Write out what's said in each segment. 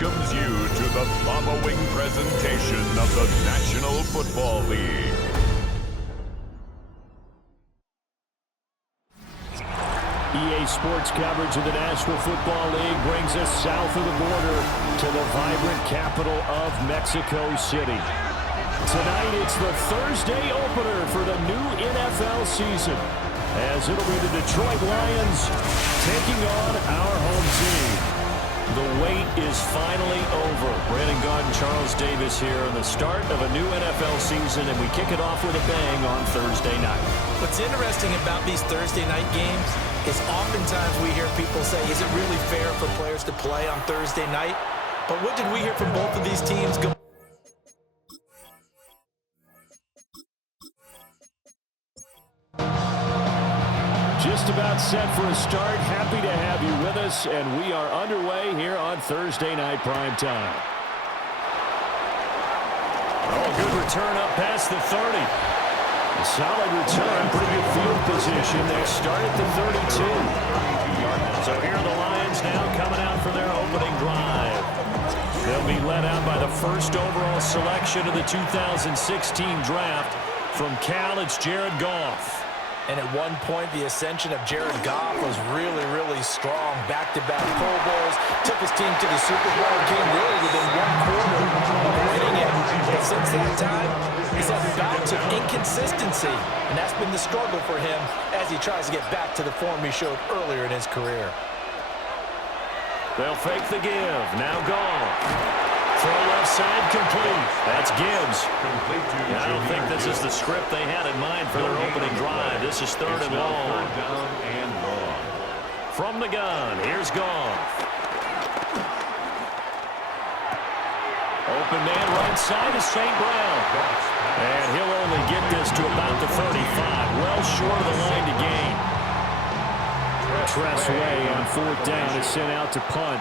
welcomes you to the following presentation of the National Football League. EA Sports coverage of the National Football League brings us south of the border to the vibrant capital of Mexico City. Tonight, it's the Thursday opener for the new NFL season, as it'll be the Detroit Lions taking on our home team. The wait is finally over. Brandon Gaudin and Charles Davis here on the start of a new NFL season, and we kick it off with a bang on Thursday night. What's interesting about these Thursday night games is oftentimes we hear people say, is it really fair for players to play on Thursday night? But what did we hear from both of these teams? Just about set for a start. Happy to have you with us, and we are underway here on Thursday Night Primetime. Oh, good return up past the 30. A solid return, pretty good field position. They start at the 32. So here are the Lions now coming out for their opening drive. They'll be led out by the first overall selection of the 2016 draft. From Cal, it's Jared Goff. And at one point, the ascension of Jared Goff was really, really strong. Back-to-back Pro Bowls, took his team to the Super Bowl, came really within one quarter of winning it. But since that time, he's had bouts of inconsistency, and that's been the struggle for him as he tries to get back to the form he showed earlier in his career. They'll fake the give. Now Goff. Throw left side complete. That's Gibbs. I don't think this is the script they had in mind for their opening drive. This is third and long. From the gun, here's Goff. Open man right side is St. Brown. And he'll only get this to about the 35. Well short of the line to gain. Tressway on fourth down is sent out to punt.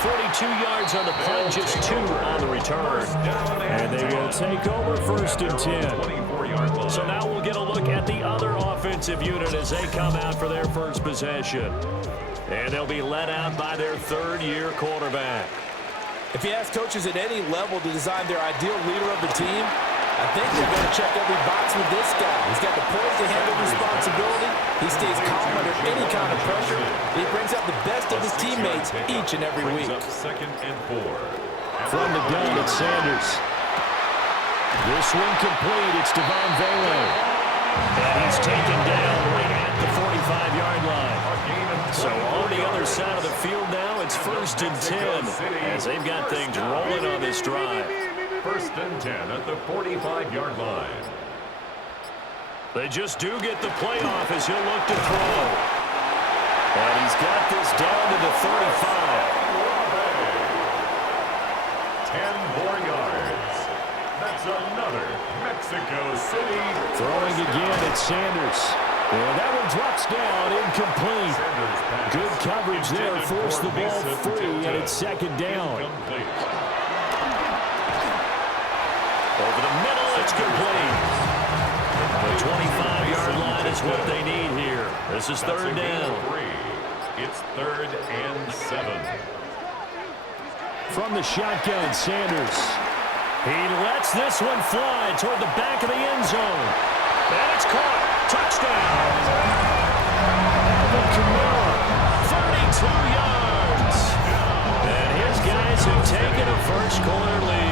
42 yards on the punt, just 2 on the return. And they will take over first and 10. So now we'll get a look at the other offensive unit as they come out for their first possession. And they'll be led out by their third-year quarterback. If you ask coaches at any level to design their ideal leader of the team, I think they're going to check every box with this guy. He's got the poise to handle responsibility. He stays calm under any kind of pressure. He brings out the best of his teammates each and every week. Second and 4. From the gun, it's Sanders. This one complete. It's Devon Vele. And he's taken down right at the 45-yard line. So on the other side of the field now, it's first and 10 as they've got things rolling on this drive. First and 10 at the 45-yard line. They just do get the play off as he'll look to throw. And he's got this down to the 35. 10 more yards. That's another Mexico City. Throwing again at Sanders. And that one drops down, incomplete. Good coverage there, forced the ball free, and it's second down. Over the middle, it's complete. The 25-yard line is what they need here. This is third down. It's third and 7. From the shotgun, Sanders. He lets this one fly toward the back of the end zone. And it's caught. Touchdown. Alvin Kamara, 32 yards. And his guys have taken a first-quarter lead.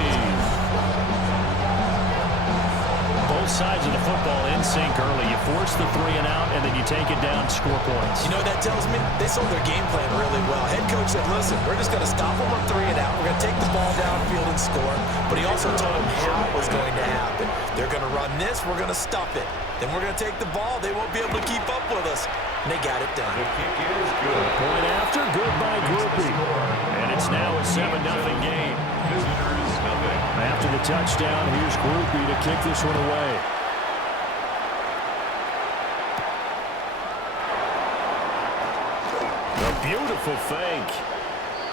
Both sides of the football in sync early. You force the 3 and out, and then you take it down, score points. You know what that tells me? They sold their game plan really well. Head coach said, listen, we're just going to stop them on 3 and out. We're going to take the ball downfield and score. But he also told them how it was going to happen. They're going to run this. We're going to stop it. Then we're going to take the ball. They won't be able to keep up with us. And they got it done. The kick is good. Point after, good by Groupie. And it's now a 7-0 game. Visitors nothing. After the touchdown, here's Groupie to kick this one away. A beautiful fake.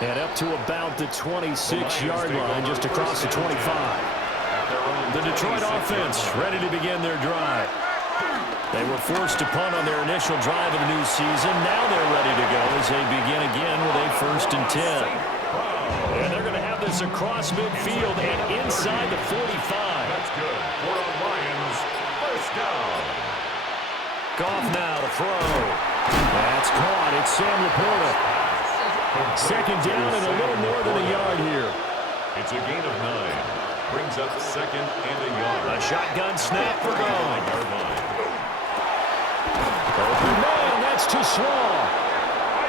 And up to about the 26-yard line, just across the 25. The Detroit offense ready to begin their drive. They were forced to punt on their initial drive of the new season. Now they're ready to go as they begin again with a 1st and 10. And they're going to have this across midfield and inside the 45. That's good for a Lions first down. Goff now to throw. That's caught. It's Sam Laporta. 2nd down and a little more than a yard here. It's a gain of 9. Brings up 2nd and a yard. A shotgun snap for Goff. Open man, that's too small.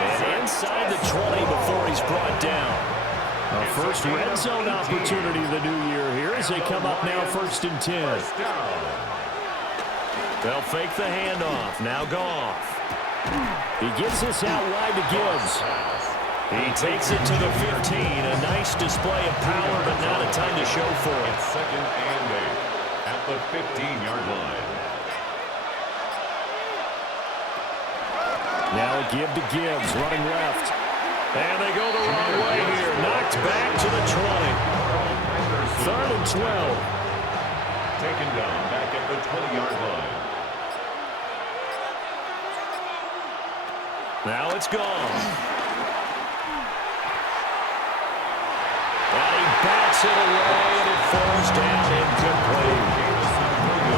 And inside the 20 before he's brought down. A first red zone opportunity of the new year here as they come up now 1st and 10. They'll fake the handoff. Now Goff. He gives this out wide to Gibbs. He takes it to the 15. A nice display of power, but not a ton to show for it. It's 2nd and 8 at the 15-yard line. Now a give to Gibbs, running left. And they go the wrong way here. Knocked back to the 20. 3rd and 12. Taken down back at the 20-yard line. Now it's gone. And he bats it away, and it falls down incomplete.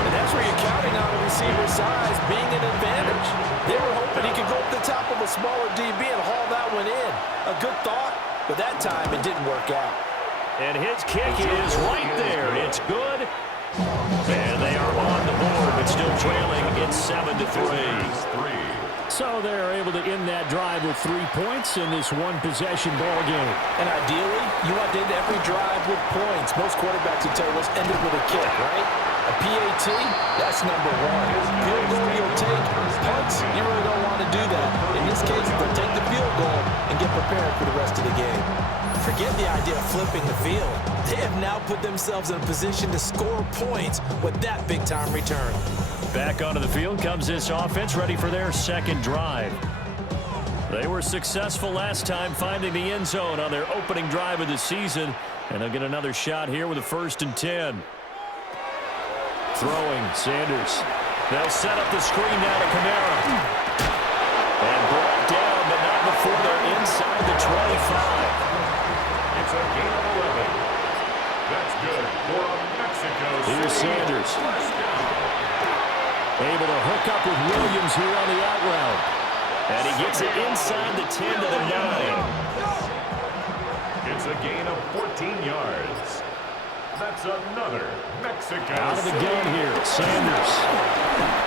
And that's where you're counting on the receiver's size being an advantage. They were hoping he could go up the top of a smaller DB and haul that one in. A good thought, but that time it didn't work out. And his kick is right there. It's good. And they are on the board, but still trailing. It's 7-3. So they're able to end that drive with 3 points in this one-possession ball game. And ideally, you want to end every drive with points. Most quarterbacks would tell you what's ended with a kick, right? A PAT, that's number 1. Field goal you'll take. Punts, you really don't want to do that. In this case, they'll take the field goal and get prepared for the rest of the game. Forget the idea of flipping the field. They have now put themselves in a position to score points with that big-time return. Back onto the field comes this offense, ready for their 2nd drive. They were successful last time finding the end zone on their opening drive of the season, and they'll get another shot here with a 1st and 10. Throwing, Sanders. They'll set up the screen now to Kamara. And brought down, but not before they're inside the 25. It's a gain of 11. That's good for Mexico City. Here's Sanders. Able to hook up with Williams here on the out route. And he gets it inside the 10 to the 9. It's a gain of 14 yards. That's another Mexico Out of the City. gun here, Sanders.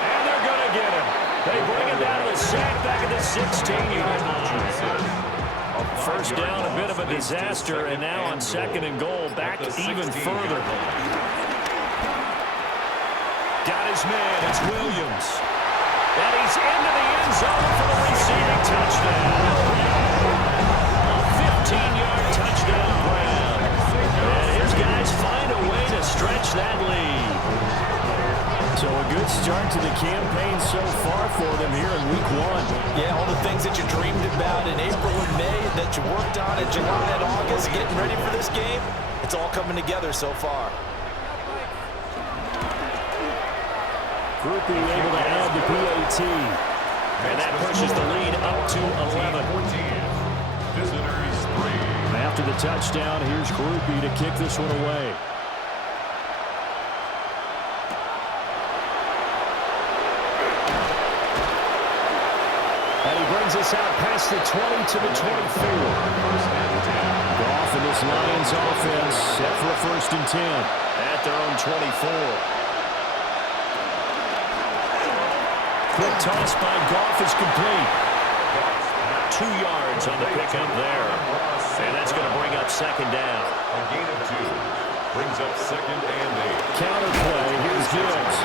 And they're going to get him. They bring him down to the sack back at the 16-yard line. First down, a bit of a disaster, and now on 2nd and goal, back even further. Got his man, it's Williams. And he's into the end zone for the receiving touchdown. A 15-yard touchdown grab. And his guys find a way to stretch that lead. So a good start to the campaign so far for them here in week 1. Yeah, all the things that you dreamed about in April and May that you worked on in July and August, getting ready for this game, it's all coming together so far. Group being able to add the PAT. And that pushes the lead up to 11. Visitors 3. After the touchdown, here's Groupie to kick this one away. And he brings us out past the 20 to the 24. Goff and this Lions offense set for a 1st and 10 at their own 24. Quick toss by Goff is complete. 2 yards on the pickup there. And that's going to bring up 2nd down. A gain of 2. Brings up 2nd and 8. Counter play. Here's Gibbs.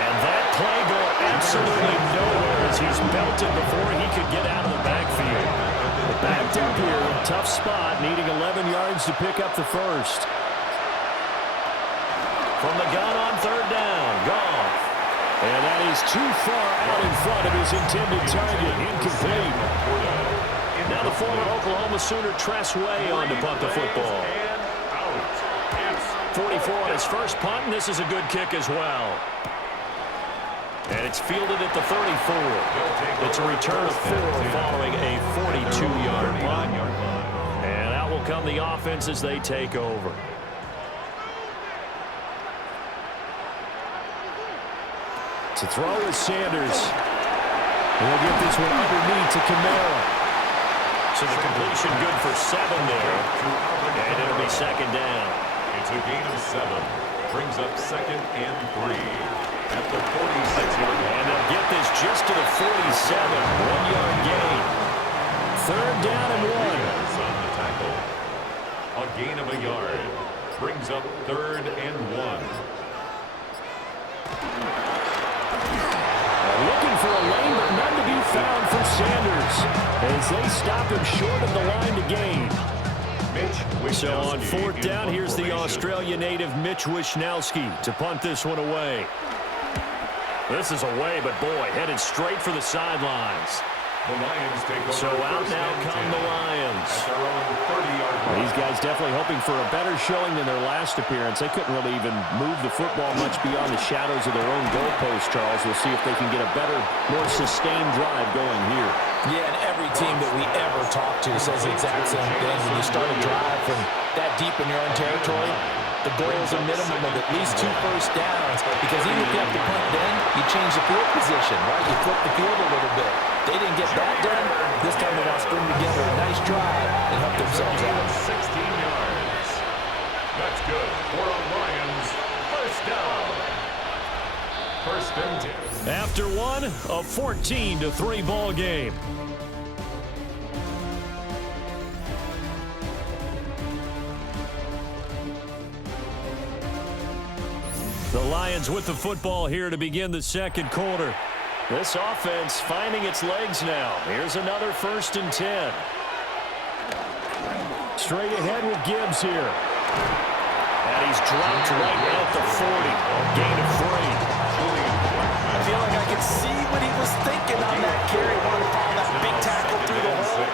And that play going absolutely nowhere as he's belted before he could get out of the backfield. Backed up here. Tough spot. Needing 11 yards to pick up the first. From the gun on 3rd down. Goff. And that is too far out in front of his intended target. Incomplete. Now the former Oklahoma Sooner Tress Way on to punt the football. 44 on his first punt, and this is a good kick as well. And it's fielded at the 34. It's a return of 4 following a 42-yard punt. And out will come the offense as they take over. To throw is Sanders. He'll get this one underneath to Kamara. So the completion good for 7 there. And it'll be second down. It's a gain of 7. Brings up 2nd and 3. At the 46-yard line. And they'll get this just to the 47. 1-yard gain. 3rd down and 1. On the tackle. A gain of a yard. Brings up 3rd and 1. Looking for a lane, but none to be found for Sanders as they stop him short of the line to gain. So on 4th down, here's the Australia native Mitch Wishnowsky to punt this one away. This is away, but boy, headed straight for the sidelines. The Lions take over. So out now come the Lions. At their own 30-yard line. These guys definitely hoping for a better showing than their last appearance. They couldn't really even move the football much beyond the shadows of their own goalpost, Charles. We'll see if they can get a better, more sustained drive going here. Yeah, and every team that we ever talk to says the exact same thing. When you start a drive from that deep in your own territory, the goal is a minimum of at least 2 first downs, because even if you have to punt then, you change the field position, right? You flip the field a little bit. They didn't get that done. This time they want to string together a nice drive and help themselves out. 16 yards. That's good for a Lions first down. 1st and 10. After one, a 14-3 ball game. The Lions with the football here to begin the 2nd quarter. This offense finding its legs now. Here's another 1st and 10. Straight ahead with Gibbs here. And he's dropped right at the 40. Gain of 3. I feel like I could see what he was thinking on that carry. Wanted to follow that big tackle through the hole.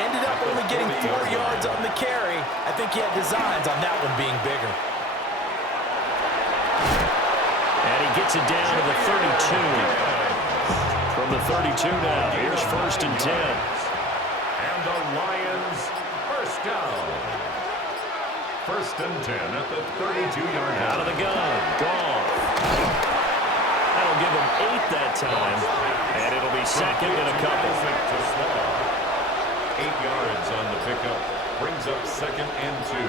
Ended up only getting 4 yards on the carry. I think he had designs on that one being bigger. And he gets it down to the 32. From the 32 now, here's 1st and 10. And the Lions first down. 1st and 10 at the 32-yard line. Out of the gun, Goff. That'll give him 8 that time. And it'll be 2nd and a couple. 8 yards on the pickup. Brings up 2nd and 2.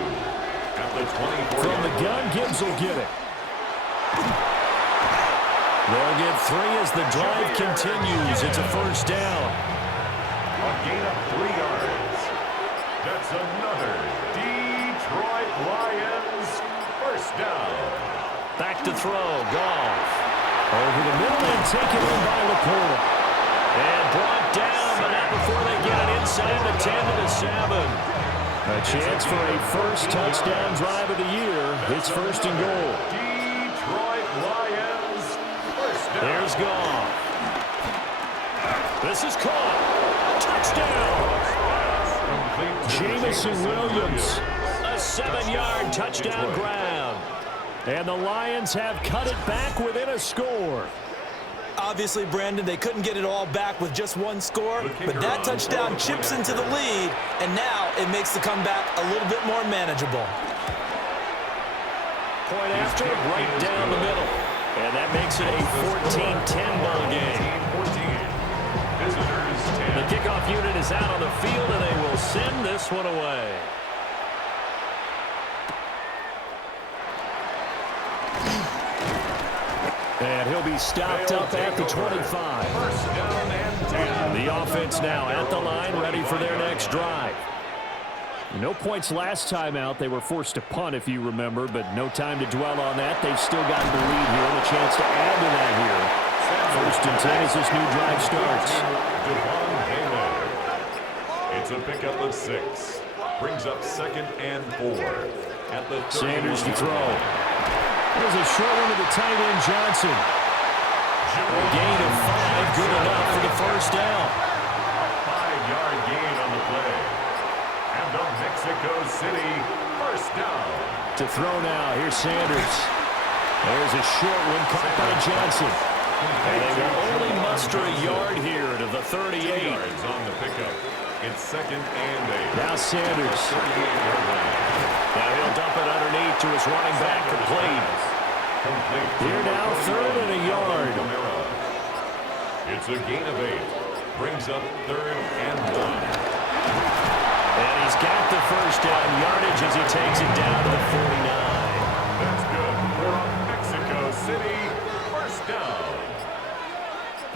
At the 24. From the gun, Gibbs will get it. They'll get 3 as the drive continues. It's a 1st down. A gain of 3 yards. That's another Detroit Lions first down. Back to throw, Goff. Over the middle and taken in by Laporta. And brought down, but not before they get it inside the 10 to the 7. A chance for a first touchdown drive of the year. It's 1st and goal. Detroit Lions first down. There's Goff. This is caught. Touchdown. Jamison Williams. A 7-yard touchdown grab. And the Lions have cut it back within a score. Obviously, Brandon, they couldn't get it all back with just 1 score, but that touchdown chips into the lead, and now it makes the comeback a little bit more manageable. Point after, right down the middle. And that makes it a 14-10 ball game. The kickoff unit is out on the field, and they will send this one away. And he'll be stopped up at the 25. The offense now at the line, ready for their next drive. No points last time out. They were forced to punt, if you remember, but no time to dwell on that. They've still got the lead here and a chance to add to that here. 1st and 10 as this new drive starts. It's a pickup of 6. Brings up 2nd and 4. At the Sanders to throw. There's a short one to the tight end, Johnson. A gain of 5, good enough for the 1st down. A 5-yard gain on the play. And the Mexico City first down. To throw now, here's Sanders. There's a short one caught by Johnson. And they will only muster a yard here to the 38. 2 yards on the pickup. It's 2nd and 8. Now Sanders. 38-yard line. Now he'll dump it underneath to his running back, complete. Here now, 3rd and a yard. It's a gain of 8. Brings up 3rd and 1. And he's got the first down yardage as he takes it down to the 49. That's good for Mexico City. First down.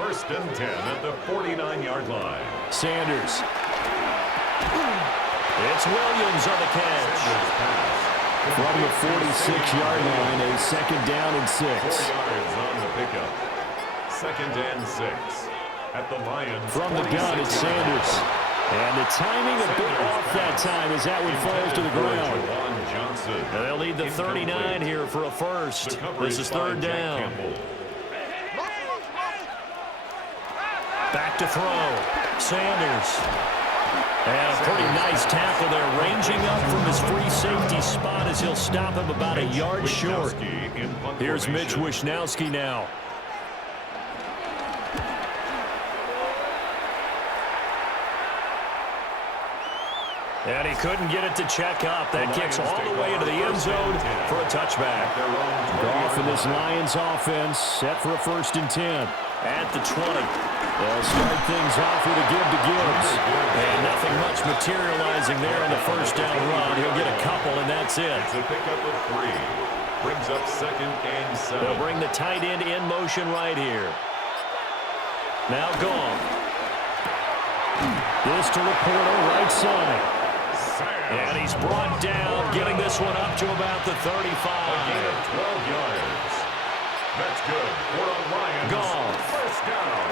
1st and 10 at the 49-yard line. Sanders. It's Williams on the catch. From the 46-yard line, a 2nd down and 6. 4 yards on the pickup. 2nd and 6 at the Lions. From the gun, it's Sanders. And the timing a bit off that time as that one falls to the ground. And they'll lead the 39 here for a first. This is 3rd down. Back to throw. Sanders. And a pretty nice tackle there, ranging up from his free safety spot as he'll stop him about a yard short. Here's Mitch Wishnowsky now. And he couldn't get it to check up. That kicks all the way into the end zone for a touchback. Goff in this Lions offense set for a 1st and 10 at the 20. They'll start things off with a give to Gibbs. And nothing much materializing there on the 1st down run. He'll get a couple, and that's it. It's a pickup of 3. Brings up 2nd and 7. They'll bring the tight end in motion right here. Now Goff. This to Laporta, right side. And he's brought down, getting this one up to about the 35. Again of 12 yards. That's good for a Lions. Goff. First down.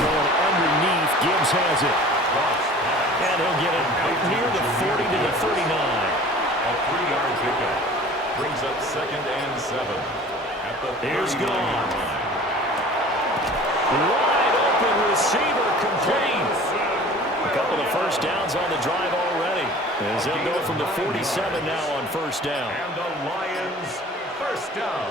Going underneath, Gibbs has it. And he'll get it out near the 40 to the 39. A 3-yard pickup. Brings up 2nd and 7. At the Here's 39 Goff. line. Wide open receiver, complete. A couple of first downs on the drive already. As they'll go from the 47 now on 1st down. And the Lions first down.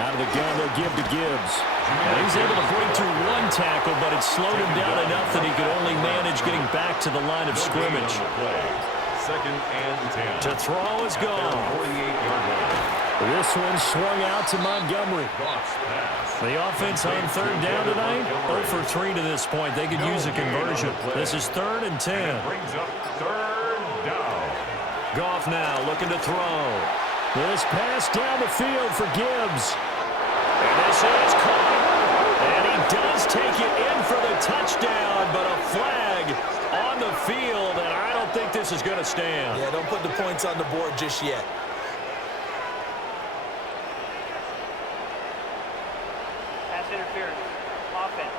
Out of the gun, they'll give to Gibbs. And he's able to break through one tackle, but it slowed him down enough that he could only manage getting back to the line of scrimmage. 2nd and 10. To throw is gone. 48-yard line. This one swung out to Montgomery. Goff's pass. The offense on 3rd down tonight, 0 for 3 to this point. They could use a conversion. This is 3rd and 10. Brings up 3rd down. Goff now looking to throw. This pass down the field for Gibbs. And this is caught. And he does take it in for the touchdown, but a flag on the field, and I don't think this is going to stand. Yeah, don't put the points on the board just yet. Pass interference. Offense.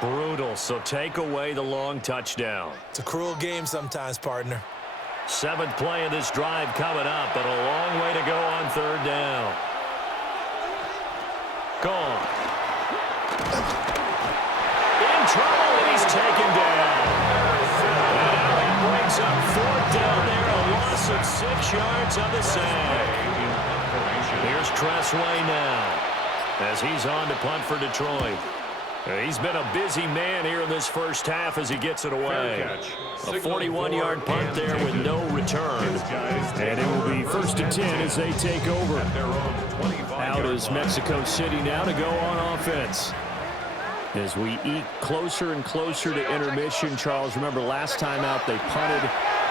Brutal, so take away the long touchdown. It's a cruel game sometimes, partner. 7th play of this drive coming up, but a long way to go on 3rd down. Gone. In trouble, and he's taken down. And Allen brings up 4th down there, a loss of 6 yards on the sack. Here's Tressway now, as he's on to punt for Detroit. He's been a busy man here in this first half as he gets it away. A 41-yard punt there with no return. And it will be 1st and 10 as they take over. Out is Mexico City now to go on offense. As we eke closer and closer to intermission, Charles, remember last time out they punted.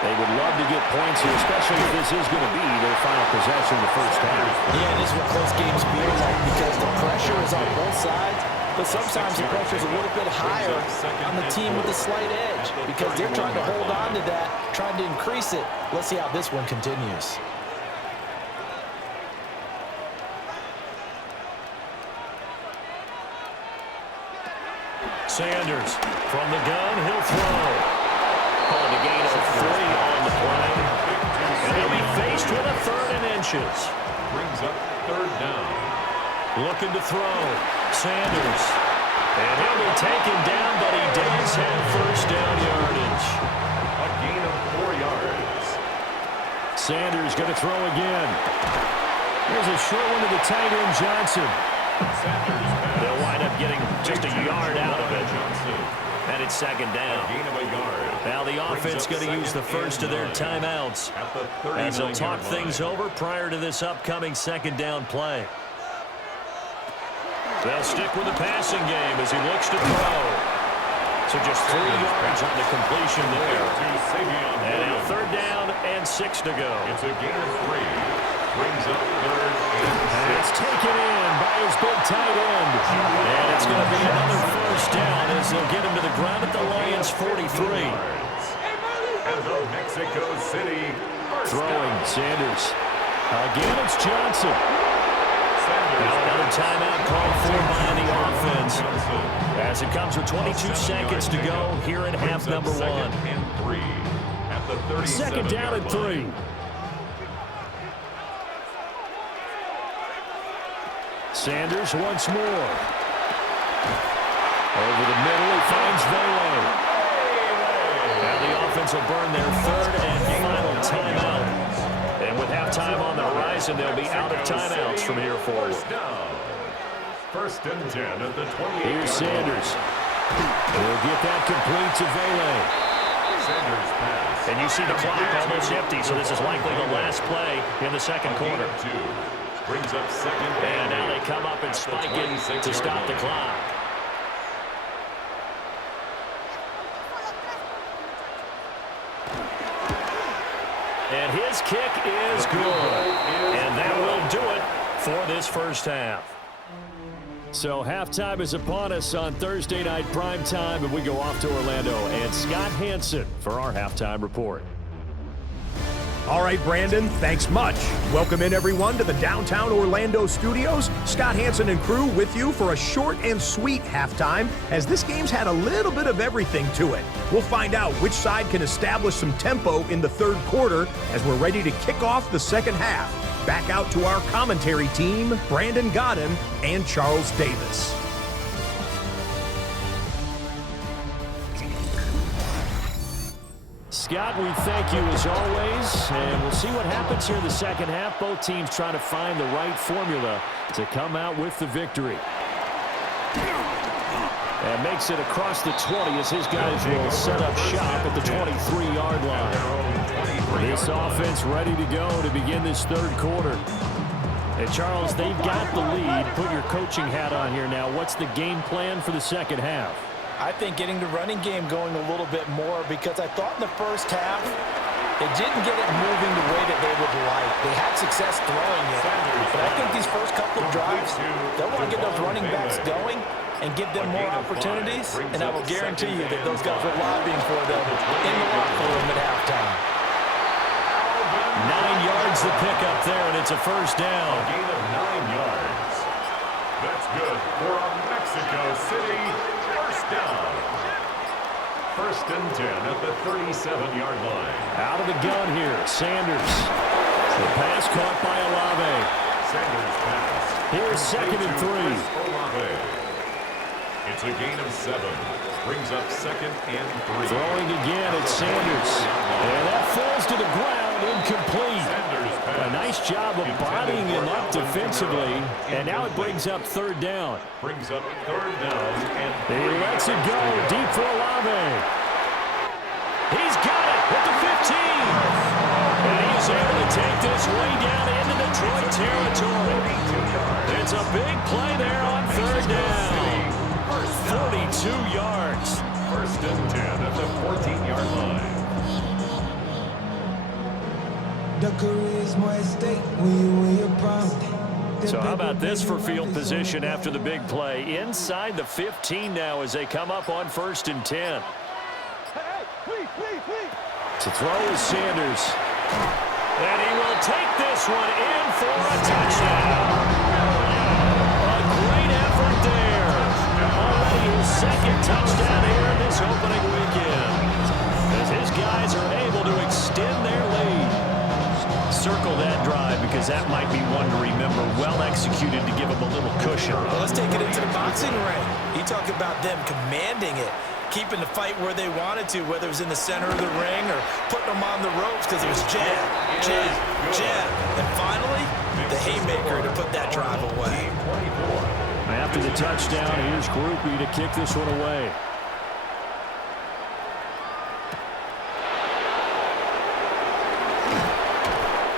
They would love to get points here, especially if this is going to be their final possession in the first half. Yeah, this is what close games feel like because the pressure is on both sides. But sometimes the pressure is a little bit higher on the team with the slight edge because they're trying to hold on to that, trying to increase it. Let's see how this one continues. Sanders from the gun, he'll throw. Calling a gain of 3 on the play. And he'll be faced with a 3rd and inches. Brings up 3rd down. Looking to throw. Sanders. And he'll be taken down, but he does have 1st down yardage. A gain of 4 yards. Sanders going to throw again. There's a short one to the tight end, Johnson. They'll wind up getting just a yard out of it. And it's second down. Now the offense going to use the first of their timeouts as they'll talk things over prior to this upcoming second down play. They'll stick with the passing game as he looks to throw. So just 3 yards on the completion there. And now third down and 6 to go. It's a gain of 3. Brings up third and 6. It's taken in by his big tight end. And it's going to be another first down as they'll get him to the ground at the Lions' 43. And the Mexico City Throwing Sanders. Again, it's Johnson. Now another timeout called for by the offense as it comes with 22 seconds to go here in half number 1. Second down and 3. Sanders once more. Over the middle, he finds Velo. Now the offense will burn their third and final timeout. And with halftime on the horizon, they'll be out of timeouts from here forward. First and 10 at the 28. Here's Sanders. He'll get that complete to Velo. Sanders pass. And you see the clock almost empty, so this is likely the last play in the second quarter. Brings up second. And now they come up and spike it to stop the clock. And his kick is good. And that will do it for this first half. So halftime is upon us on Thursday night primetime, and we go off to Orlando. And Scott Hansen for our halftime report. All right, Brandon, thanks much. Welcome in, everyone, to the downtown Orlando studios. Scott Hansen and crew with you for a short and sweet halftime, as this game's had a little bit of everything to it. We'll find out which side can establish some tempo in the third quarter as we're ready to kick off the second half. Back out to our commentary team, Brandon Godden and Charles Davis. Scott, we thank you as always, and we'll see what happens here in the second half. Both teams trying to find the right formula to come out with the victory. And makes it across the 20 as his guys will set up shop at the 23-yard line. This offense ready to go to begin this third quarter. And Charles, they've got the lead. Put your coaching hat on here now. What's the game plan for the second half? I think getting the running game going a little bit more, because I thought in the first half they didn't get it moving the way that they would like. They had success throwing it, but I think these first couple of drives, they'll want to get those running backs going and give them more opportunities, and I will guarantee you that those guys are lobbying for them in the locker room at halftime. 9 yards to pick up there, and it's a first down. A gain of 9 yards. That's good for a Mexico City first down. First and 10 at the 37-yard line. Out of the gun here, Sanders. The pass caught by Olave. Sanders pass. Here's second and 3. Olave. It's a gain of 7. Brings up second and 3. Throwing again at Sanders. And that falls to the ground, incomplete. A nice job of bodying him up defensively. And now it brings up third down. Brings up third down and 3. He lets it go deep for Olave. He's got it at the 15. And he's able to take this way down into Detroit territory. It's a big play there on third down. 42 yards. First and 10 at the 14-yard line. So how about this for field position after the big play? Inside the 15 now as they come up on first and 10. To throw is Sanders. And he will take this one in for a touchdown. A great effort there. Already his second touchdown here in this opening weekend, as his guys are able to extend their lead. Circle that drive, because that might be one to remember. Well executed to give him a little cushion. Well, let's take it into the boxing ring. You talk about them commanding it. keeping the fight where they wanted to, whether it was in the center of the ring or putting them on the ropes because it was jab, jab, jab. And finally, the haymaker to put that drive away. After the touchdown, here's Groupie to kick this one away.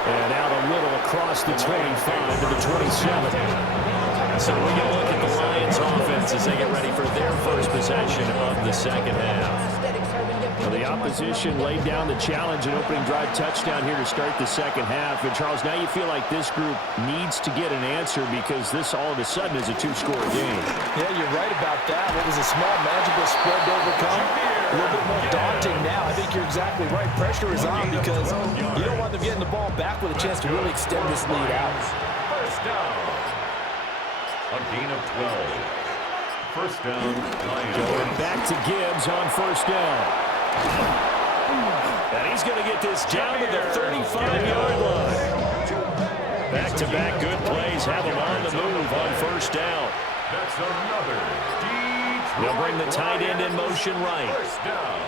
And out a little across the 25 to the 27. So we're going to look at the Lions offense as they get ready for their first possession of the second half. Well, the opposition laid down the challenge and opening drive touchdown here to start the second half. And, Charles, now you feel like this group needs to get an answer because this all of a sudden is a two-score game. Yeah, you're right about that. What was a small, manageable spread to overcome? A little bit more daunting now. I think you're exactly right. Pressure is on because you don't want them getting the ball back with a chance to really extend this lead out. First down. A gain of 12. First down, Lions. Going back to Gibbs on first down. And he's going to get this down to the 35-yard line. Back-to-back good plays have him on the move on first down. That's another deep. They'll bring the tight end in motion right. First down.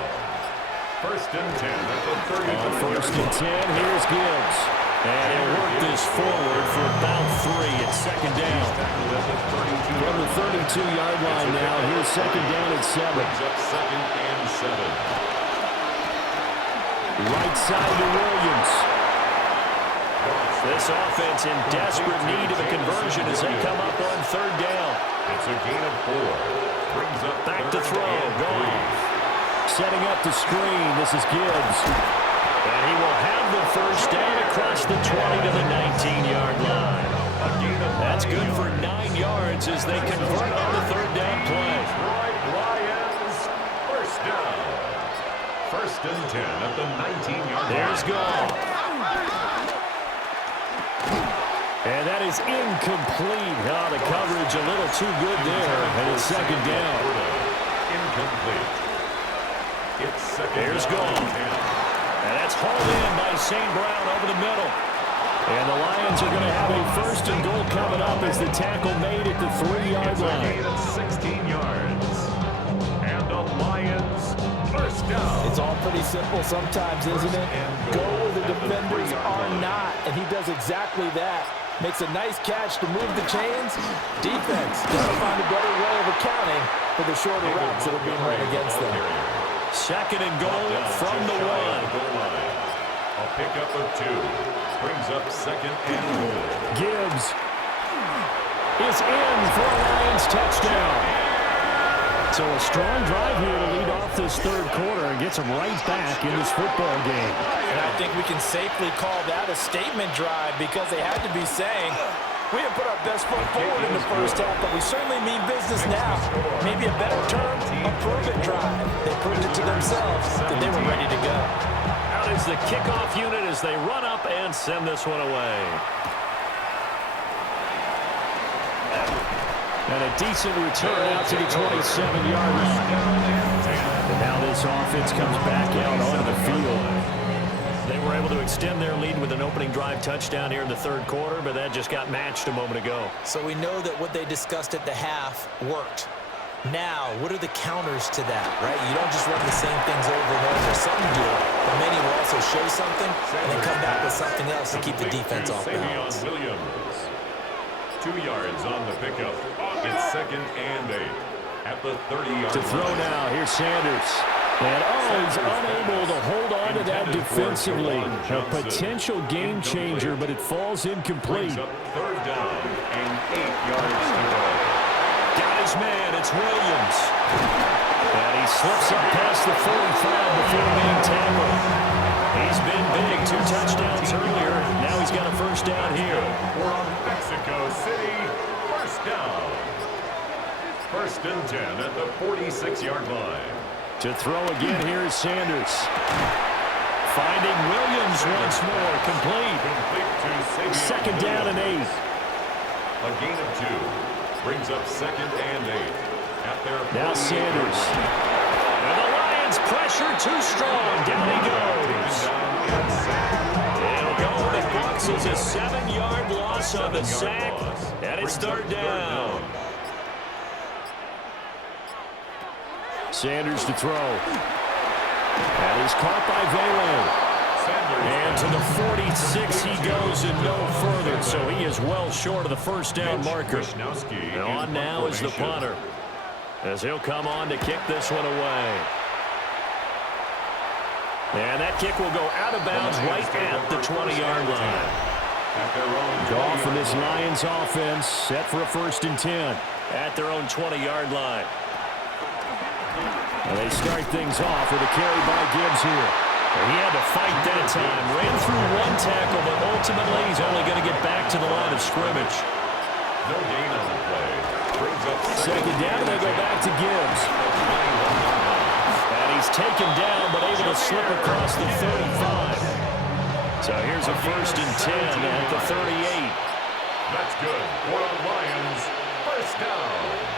First and 10 at the 30. On first and 10, here's Gibbs. And he'll work this forward for about 3 at second down. From the 32-yard line now, here's second down at 7. Second and 7. Right side to Williams. This offense in desperate need of a conversion as they come up on third down. It's a gain of 4. Brings up back to throw. Goff. Setting up the screen. This is Gibbs. And he will have the first down across the 20 to the 19-yard line. That's good for 9 yards as they convert on the third down play. Lions, first down. First and 10 at the 19-yard line. There's Goff. And that is incomplete. Oh, the coverage a little too good there. And it's second down. Incomplete. It's second. There's Goff. And that's hauled in by St. Brown over the middle. And the Lions are going to have a first and goal coming up as the tackle made at the 3-yard line. 16 yards. And the Lions first down. It's all pretty simple sometimes, isn't it? Go where the defenders are not, and he does exactly that. Makes a nice catch to move the chains. Defense doesn't find a better way of accounting for the shorter routes that are being run against them. Second and goal from the 1. A pickup of 2. Brings up second and goal. Gibbs is in for a Lions touchdown. So a strong drive here to lead off this third quarter and gets them right back in this football game. And I think we can safely call that a statement drive because they had to be saying, we have put our best foot forward in the first half, but we certainly mean business now. Maybe a better term, a prove-it drive. They proved it to themselves that they were ready to go. Out is the kickoff unit as they run up and send this one away. And a decent return out to the 27-yard line. And now this offense comes back out onto the field. They were able to extend their lead with an opening drive touchdown here in the third quarter, but that just got matched a moment ago. So we know that what they discussed at the half worked. Now, what are the counters to that, right? You don't just run the same things over and over. Some do it, but many will also show something and then come back with something else to keep the defense off balance. 2 yards on the pickup. It's second and 8 at the 30-yard line. To throw now, here's Sanders. And he's unable to hold on to that defensively. A potential game changer, but it falls incomplete. Third down and 8 yards to go. Got his man, it's Williams. And he slips up past the 45 before being tackled. He's been big, 2 touchdowns earlier. Now he's got a first down here. We're on Mexico City, first down. First and 10 at the 46-yard line. To throw again, here's Sanders. Finding Williams once more, complete. Second down and 8. A gain of 2. Brings up second and 8. At their now Sanders. And the Lions pressure too strong. Down he goes. It'll go to the Bucs as a 7-yard loss on the sack. And it's third down. Sanders to throw. And he's caught by Vele. And to the 46 he goes and no further, so he is well short of the first down marker. And on now is the punter, as he'll come on to kick this one away. And that kick will go out of bounds right at the 20-yard line. Goff and this Lions offense set for a 1st and 10 at their own 20-yard line. And they start things off with a carry by Gibbs here. And he had to fight that time. Ran through one tackle, but ultimately he's only going to get back to the line of scrimmage. No gain on the play. Brings up second down, they go back to Gibbs. And he's taken down, but able to slip across the 35. So here's a 1st and 10 at the 38. That's good for the Lions. First down.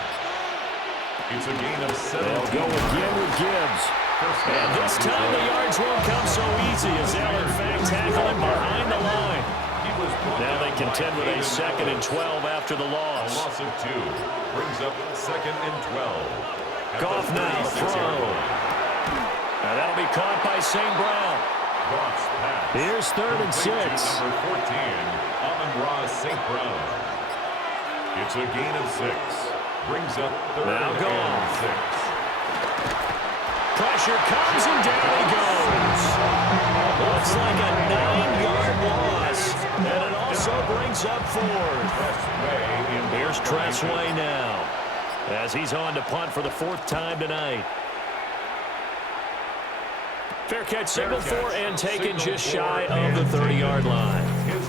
It's a gain of 7. They'll go again with Gibbs. And this time the yards won't come so easy as they'll in fact tackle him behind the line. Now they contend with a 2nd and 12 after the loss. A loss of 2 brings up 2nd and 12. Goff now throw. And that'll be caught by St. Brown. Goff's pass. Here's 3rd and 6. Number 14, Amon-Ra St. Brown. It's a gain of 6. Brings up 3rd and 6. Pressure comes and down he goes. Looks like a 9-yard loss. And it also brings up 4th. Here's Tressway now, as he's on to punt for the 4th time tonight. Fair catch, signaled for and taken just shy of the 30-yard line.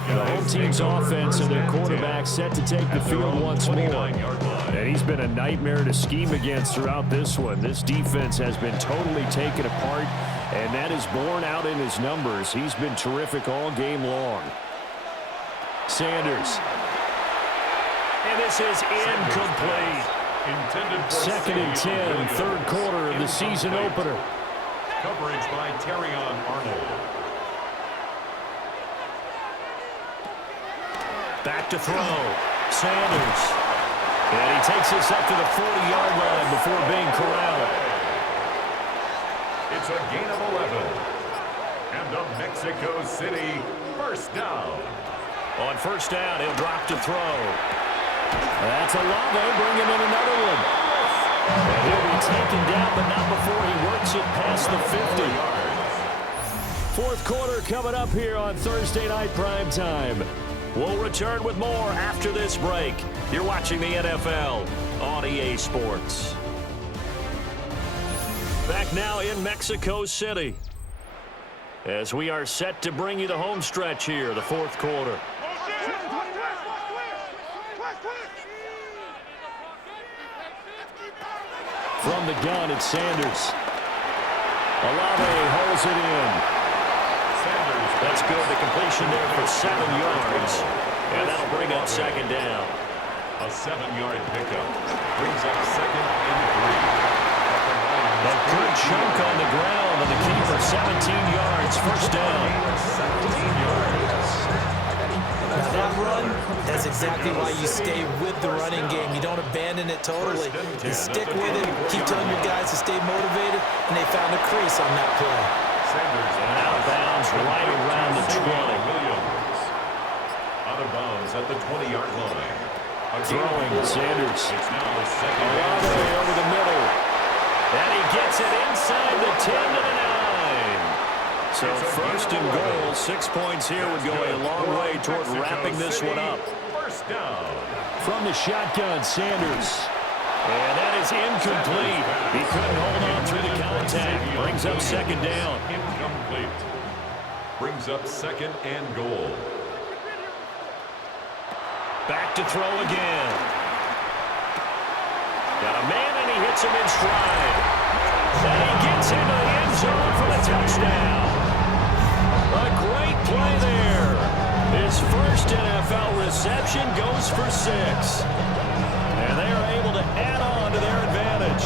The home team's offense and their quarterback set to take the field once more. And he's been a nightmare to scheme against throughout this one. This defense has been totally taken apart, and that is borne out in his numbers. He's been terrific all game long. Sanders. And this is incomplete. 2nd and 10, 3rd quarter of the season opener. Coverage by Terrion Arnold. Back to throw. Sanders. And he takes this up to the 40-yard line before being corralled. It's a gain of 11. And the Mexico City 1st down. On 1st down, he'll drop to throw. That's Olave bringing in another one. And he'll be taken down, but not before he works it past the 50. 4th quarter coming up here on Thursday Night Prime Time. We'll return with more after this break. You're watching the NFL on EA Sports. Back now in Mexico City, as we are set to bring you the home stretch here, the 4th quarter. From the gun, it's Sanders. Olave holds it in. That's good. The completion there for 7 yards. And that'll bring up 2nd down. A 7-yard pickup brings up 2nd and 3. A good chunk on the ground, and the keeper 17 yards. 1st down. 17 yards. Now that run, that's exactly why you stay with the running game. You don't abandon it totally. You stick with it, keep telling your guys to stay motivated, and they found a crease on that play. And out of bounds right around the 20. Out of bounds at the 20-yard line. Throwing Sanders. It's now the 2nd Olave over the middle. And he gets it inside the 10 to the 9. So 1st and goal, 6 points here would go a long way toward wrapping this one up. 1st down. From the shotgun, Sanders. And that is incomplete. He couldn't hold on through the contact. Brings up 2nd down. Incomplete. Brings up 2nd and goal. Back to throw again. Got a man, and he hits him in stride. And he gets into the end zone for the touchdown. A great play there. His 1st NFL reception goes for 6. And they are able to add on to their advantage.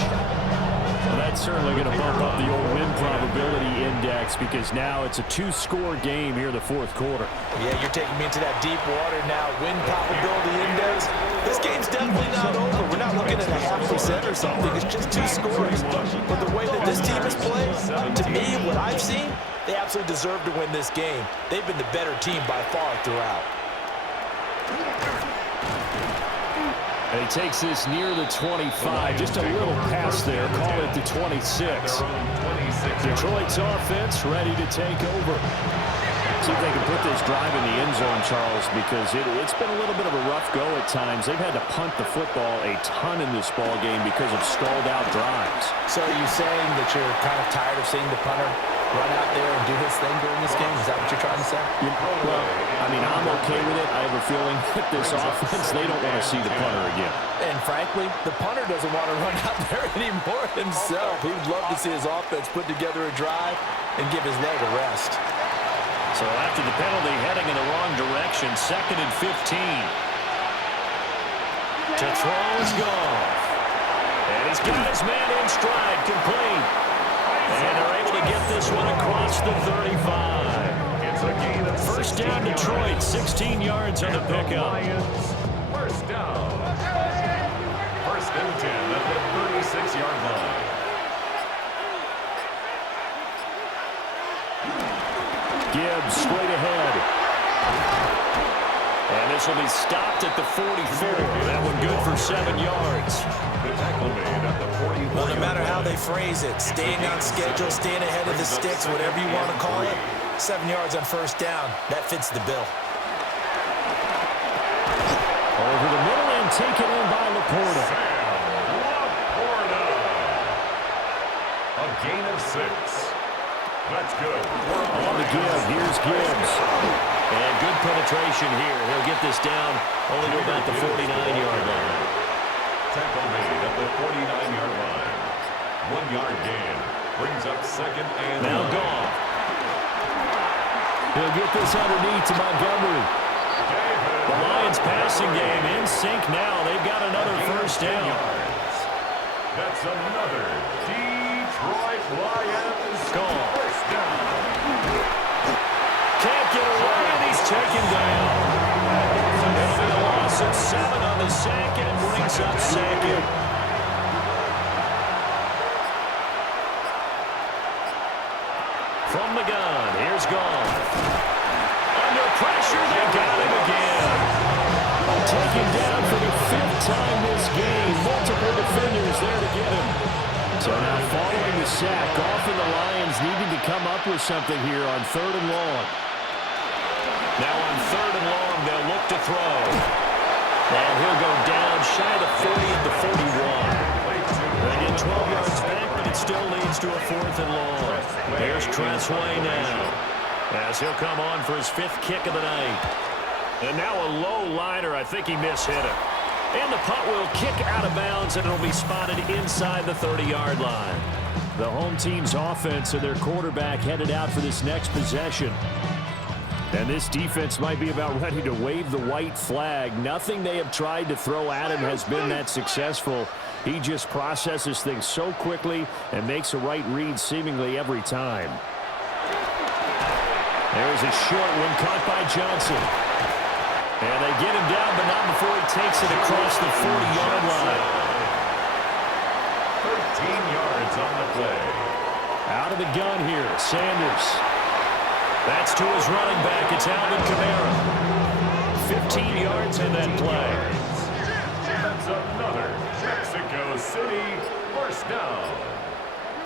And that that's certainly going to bump up the old win probability index because now it's a 2-score game here in the fourth quarter. Yeah, you're taking me into that deep water now. Win probability index. This game's definitely not over. We're not looking at a 0.5% or something. It's just 2 scores. But the way that this team has played, to me, what I've seen, they absolutely deserve to win this game. They've been the better team by far throughout. And he takes this near the 25, just a little pass there, call it the 26. Detroit's offense ready to take over. See if they can put this drive in the end zone, Charles, because it's been a little bit of a rough go at times. They've had to punt the football a ton in this ball game because of stalled out drives. So are you saying that you're kind of tired of seeing the punter run out there and do his thing during this game? Is that what you're trying to say? Well, I mean, I'm okay with it. I have a feeling that this offense, they don't want to see the punter again. And frankly, the punter doesn't want to run out there anymore himself. He would love to see his offense put together a drive and give his leg a rest. So after the penalty, heading in the wrong direction, 2nd and 15. To throw is Goff. And he's got his man in stride, complete. And they're able to get this one across the 35. It's a gain of First down, Detroit, 16 yards on the pickup. First down. 1st and 10 at the 36-yard line. Gibbs straight ahead. And this will be stopped at the 44. That one good for 7 yards. The tackle made at the 44. Well, no matter how they phrase it, staying on schedule, staying ahead of the sticks, whatever you want to call it, 7 yards on first down, that fits the bill. Over the middle and taken in by Laporta. A gain of 6. That's good. On the give, here's Gibbs. And good penetration here. He'll get this down only to about the 49-yard line. Tackle made at the 49-yard line. 1 yard gain. Brings up 2nd and Now Goff. He'll get this underneath to Montgomery. The Lions passing game in sync now. They've got another first down. That's another Detroit Lions first down. Can't get away, and he's taken down. It'll be a loss of 7 on the sack, and it brings up 2nd. From the gun, here's Goff. Under pressure, they got him again. Taken down for the 5th time this game. Multiple defenders there to get him. So now following the sack, Goff and the Lions needing to come up with something here on 3rd and long. Now on 3rd and long, they'll look to throw. And he'll go down shy of the 40 at the 41. They get 12 yards back, but it still leads to a 4th and long. Here's Tressway now, as he'll come on for his 5th kick of the night. And now a low liner. I think he mishit it. And the punt will kick out of bounds, and it'll be spotted inside the 30-yard line. The home team's offense and their quarterback headed out for this next possession. And this defense might be about ready to wave the white flag. Nothing they have tried to throw at him has been that successful. He just processes things so quickly and makes a right read seemingly every time. There's a short one caught by Johnson. And they get him down, but not before he takes it across the 40-yard line. 13 yards on the play. Out of the gun here, Sanders. That's to his running back. It's Alvin Kamara. 15 yards in that play. That's another Mexico City first down.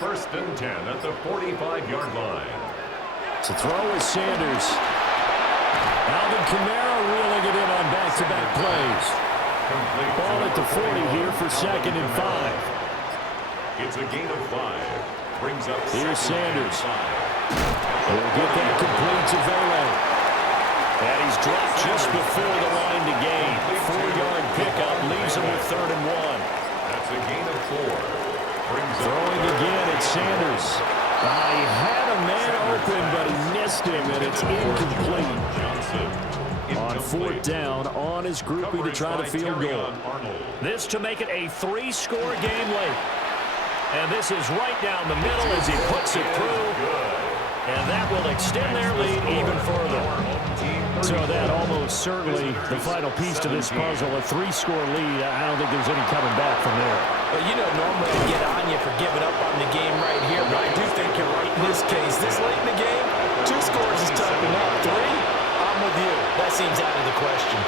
1st and 10 at the 45-yard line. To throw is Sanders. Alvin Kamara reeling it in on back-to-back plays. Ball at the 40 here for 2nd and 5. It's a gain of 5. Brings up Here's Sanders. He'll get that complete to Vele. And he's dropped just before the line to gain. 4-yard pickup leaves him with 3rd and 1. That's a gain of 4. Throwing again, it's Sanders. He had a man open, but he missed him, and it's incomplete. On 4th down, on his groupie to try the field goal. This to make it a 3-score game late. And this is right down the middle as he puts it through. And that will extend their lead even further. So that almost certainly the final piece to this puzzle, a 3-score lead. I don't think there's any coming back from there. Well, you know, normally I get on you for giving up on the game right here, but I do think you're right in this case. This late in the game, 2 scores is tough enough. 3, I'm with you. That seems out of the question.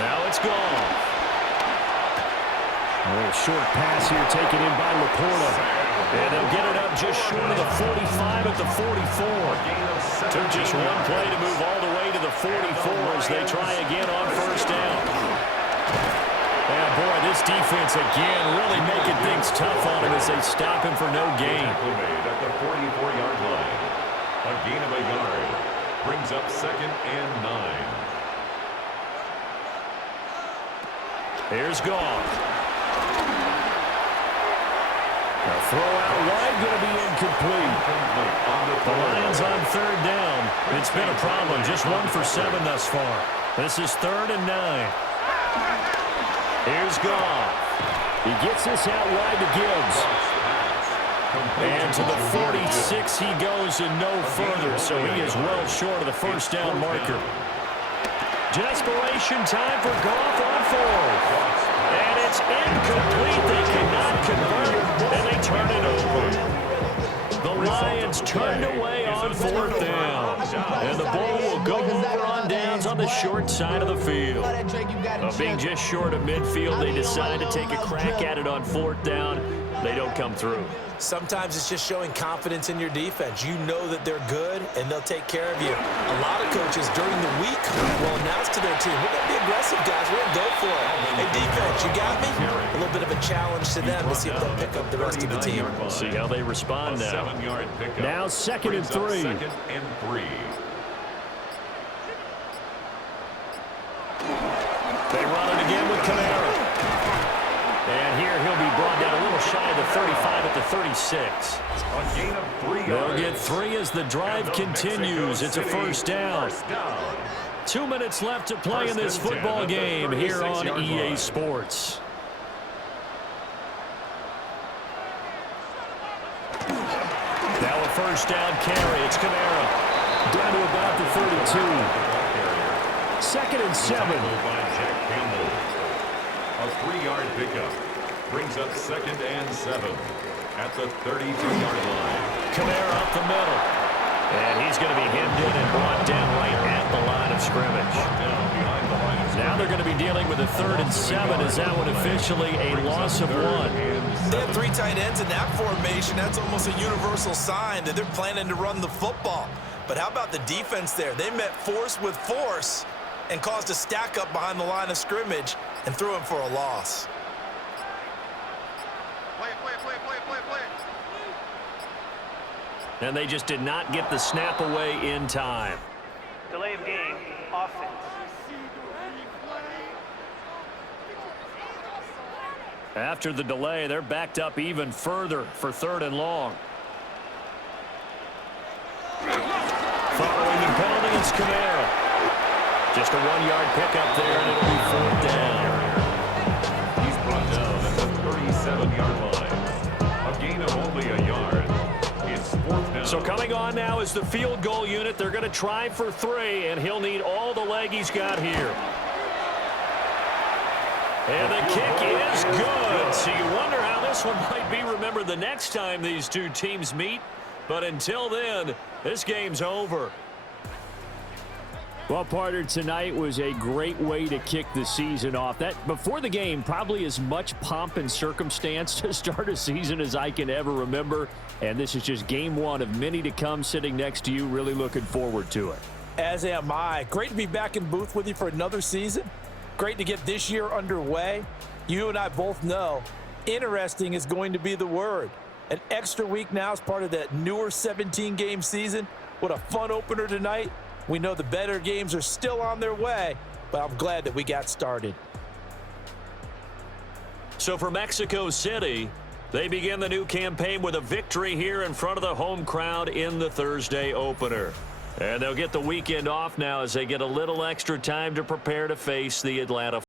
Now it's Goff. A little short pass here taken in by Laporta. And they'll get it up just short of the 45 at the 44. Took just one play to move all the way to the 44 as they try again on first down. And boy, this defense again really making things tough on him as they stop him for no gain. At the 44-yard line. A gain of a yard. Brings up 2nd and 9. Here's Goff. A throw out wide, going to be incomplete. The Lions on 3rd down. It's been a problem. Just 1 for 7 thus far. This is 3rd and 9. Here's Goff. He gets this out wide to Gibbs. And to the 46 he goes and no further, so he is well short of the first down marker. Desperation time for Goff on 4th. And it's incomplete. They cannot convert, and they turn it over. The Lions turned away on 4th down. And the ball will go over on downs on the short side of the field. Being just short of midfield, they decide to take a crack at it on 4th down. They don't come through. Sometimes it's just showing confidence in your defense. You know that they're good, and they'll take care of you. A lot of coaches during the week will announce to their team, we're going to be aggressive, guys. We're going to go for it. Hey, defense, you got me? A little bit of a challenge to them to see if they'll pick up the rest of the team. We'll see how they respond now. Now 2nd and 3. 2nd and 3. They run it again with Kamara. And here he'll be brought down a little shy of the 35 at the 36. A gain of 3 yards. They'll get 3 as the drive continues. It's a first down. 2 minutes left to play in this football game here on EA Sports. Now a first down carry. It's Kamara. Down to about the 32. 2nd and 7. A 3-yard pickup brings up 2nd and 7 at the 32-yard line. Kamara up the middle. And he's going to be hemmed in and brought down right at the line of scrimmage. Now they're going to be dealing with a 3rd and 7. Is that one officially a loss of 1? They have 3 tight ends in that formation. That's almost a universal sign that they're planning to run the football. But how about the defense there? They met force with force and caused a stack up behind the line of scrimmage and threw him for a loss. And they just did not get the snap away in time. Delay of game, offense. After the delay, they're backed up even further for 3rd and long. Following the penalty, it's Kamara. Just a 1-yard pickup there, and it'll be 4th down. He's brought down at the 37-yard line. A gain of only a yard. It's 4th down. So coming on now is the field goal unit. They're going to try for 3, and he'll need all the leg he's got here. And the kick is good. So you wonder how this one might be remembered the next time these two teams meet. But until then, this game's over. Well, partner, tonight was a great way to kick the season off. That before the game, probably as much pomp and circumstance to start a season as I can ever remember. And this is just game 1 of many to come sitting next to you. Really looking forward to it. As am I. Great to be back in booth with you for another season. Great to get this year underway. You and I both know interesting is going to be the word. An extra week now as part of that newer 17-game season. What a fun opener tonight. We know the better games are still on their way, but I'm glad that we got started. So for Mexico City, they begin the new campaign with a victory here in front of the home crowd in the Thursday opener. And they'll get the weekend off now as they get a little extra time to prepare to face the Atlanta